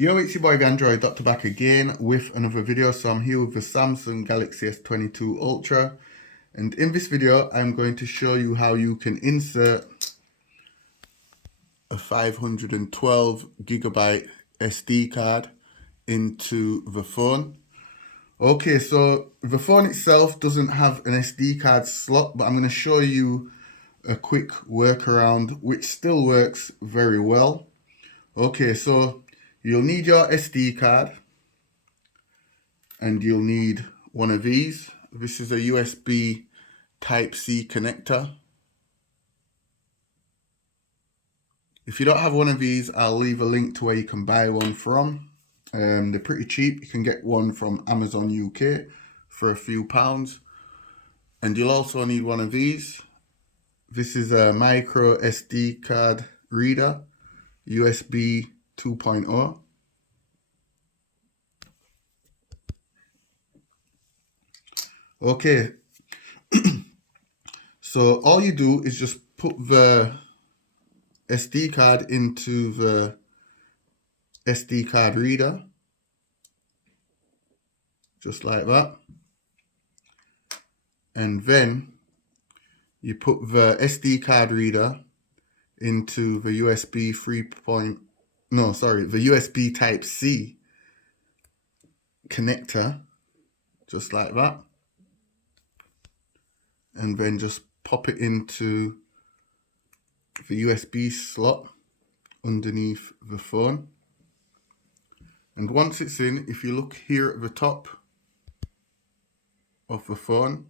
Yo, it's your boy the Android Doctor back again with another video. So I'm here with the Samsung Galaxy S22 Ultra, and in this video I'm going to show you how you can insert a 512GB SD card into the phone. Okay, so the phone itself doesn't have an SD card slot, but I'm going to show you a quick workaround which still works very well. Okay, so you'll need your SD card and you'll need one of these. This is a USB Type-C connector. If you don't have one of these, I'll leave a link to where you can buy one from. They're pretty cheap. You can get one from Amazon UK for a few pounds. And you'll also need one of these. This is a microSD card reader, USB 2.0. Okay, so all you do is just put the SD card into the SD card reader, just like that. And then you put the SD card reader into the USB the USB Type-C connector, just like that. And then just pop it into the USB slot underneath the phone. And once it's in, if you look here at the top of the phone,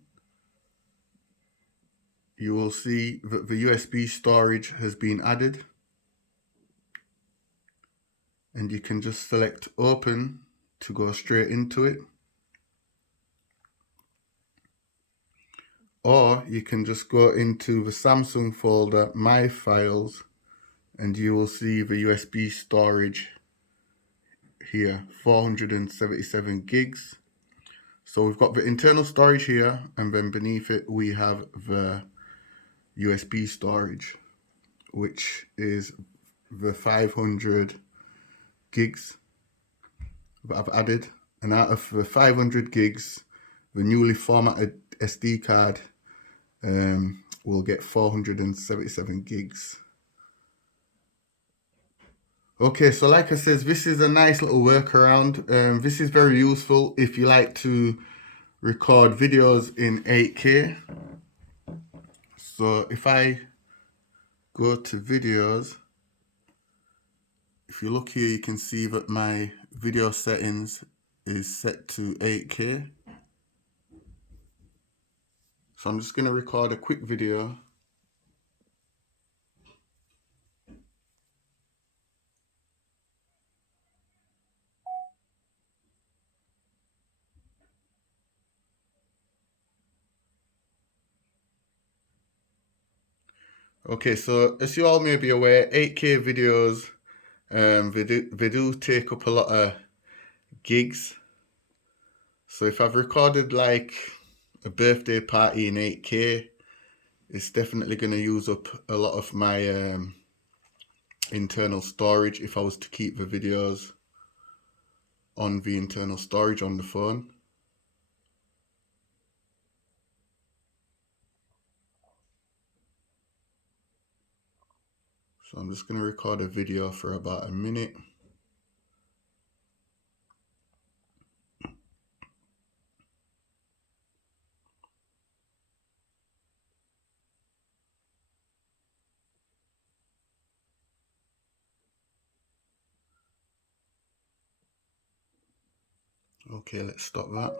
you will see that the USB storage has been added. And you can just select open to go straight into it. Or you can just go into the Samsung folder, My Files, and you will see the USB storage here, 477 gigs. So we've got the internal storage here, and then beneath it we have the USB storage, which is the 500 gigs that I've added. And out of the 500 gigs, the newly formatted SD card will get 477 gigs. Okay, so like I said, this is a nice little workaround. This is very useful if you like to record videos in 8K. So if I go to videos, if you look here, you can see that my video settings is set to 8K. So I'm just going to record a quick video. Okay, so as you all may be aware, 8K videos, they do take up a lot of gigs. So if I've recorded like a birthday party in 8K, it's definitely going to use up a lot of my internal storage if I was to keep the videos on the internal storage on the phone. So I'm just going to record a video for about a minute. Okay, let's stop that.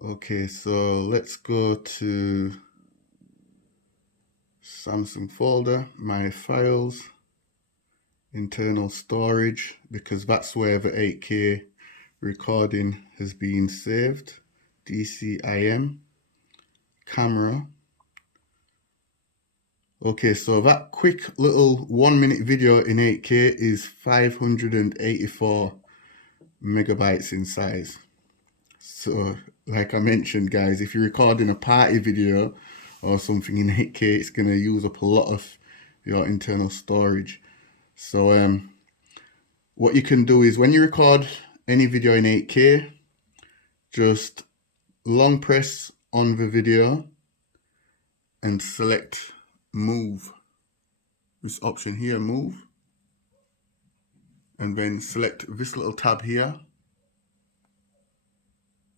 Okay, so let's go to Samsung folder, My Files, internal storage, because that's where the 8K recording has been saved. DCIM, camera. Okay, so that quick little 1 minute video in 8K is 584 megabytes in size. So like I mentioned, guys, if you're recording a party video or something in 8K, it's going to use up a lot of your internal storage. So what you can do is when you record any video in 8K, just long press on the video and select move. This option here, move. And then select this little tab here.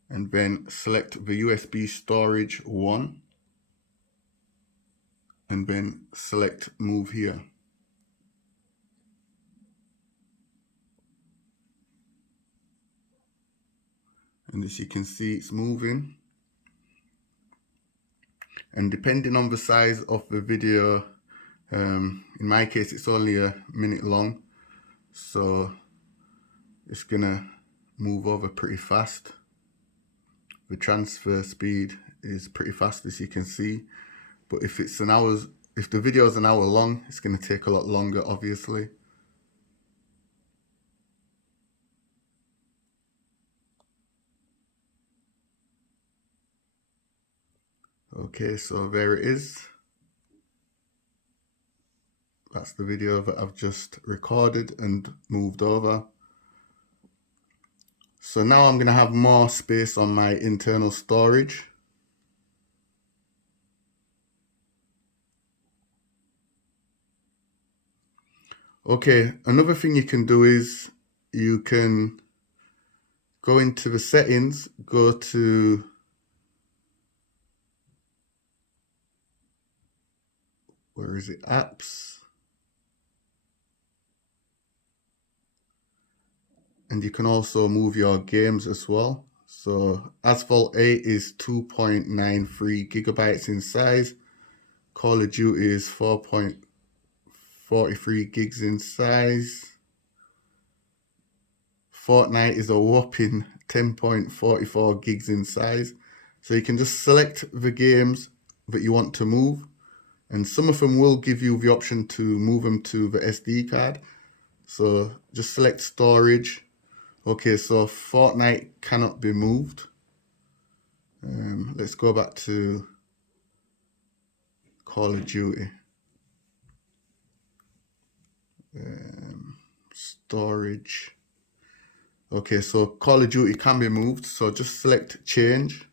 And then select the USB storage 1. And then select move here. And as you can see, it's moving. And depending on the size of the video, in my case, it's only a minute long. So it's gonna move over pretty fast. The transfer speed is pretty fast, as you can see. But if the video is an hour long, it's gonna take a lot longer, obviously. Okay, so there it is. That's the video that I've just recorded and moved over. So now I'm going to have more space on my internal storage. Okay, another thing you can do is you can go into the settings, go to where is it? Apps. And you can also move your games as well. So Asphalt 8 is 2.93 gigabytes in size. Call of Duty is 4.43 gigs in size. Fortnite is a whopping 10.44 gigs in size. So you can just select the games that you want to move. And some of them will give you the option to move them to the SD card. So just select storage. Okay, so Fortnite cannot be moved. Let's go back to Call of Duty. Storage. Okay, so Call of Duty can be moved. So just select change,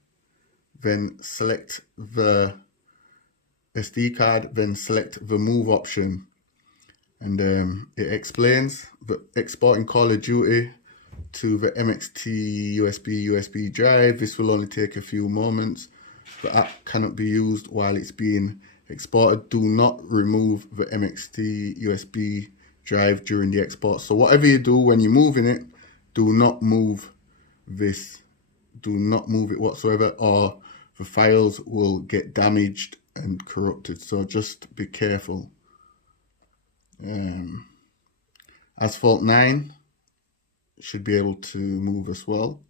then select the SD card, then select the move option. And it explains that exporting Call of Duty to the MXT USB drive. This will only take a few moments. The app cannot be used while it's being exported. Do not remove the MXT USB drive during the export. So whatever you do when you're moving it, do not move this. Do not move it whatsoever, or the files will get damaged and corrupted. So just be careful. Asphalt 9 should be able to move as well.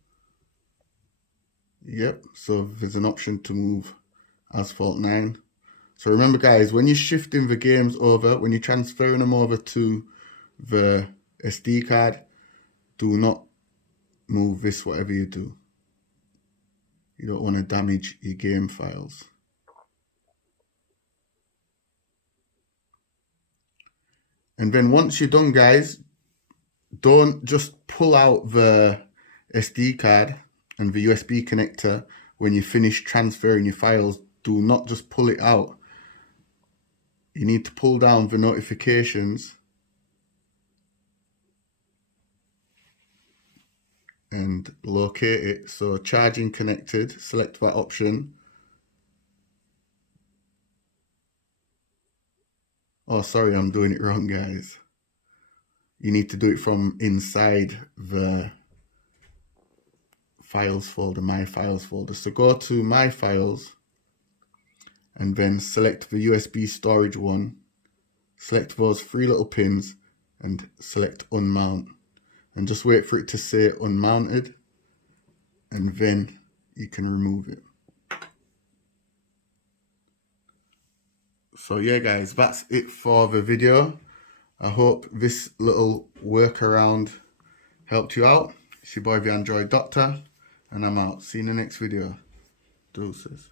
Yep, so there's an option to move Asphalt 9. So remember, guys, when you're shifting the games over, when you're transferring them over to the SD card, do not move this, whatever you do. You don't want to damage your game files. And then once you're done, guys, don't just pull out the SD card and the USB connector when you finish transferring your files. Do not just pull it out. You need to pull down the notifications and locate it. So charging connected, select that option. Oh, sorry, I'm doing it wrong, guys. You need to do it from inside the files folder, my files folder. So go to my files and then select the USB storage one. Select those 3 little pins and select unmount. And just wait for it to say unmounted, and then you can remove it. So yeah, guys, that's it for the video. I hope this little workaround helped you out. It's your boy, the Android Doctor. And I'm out. See you in the next video. Deuces.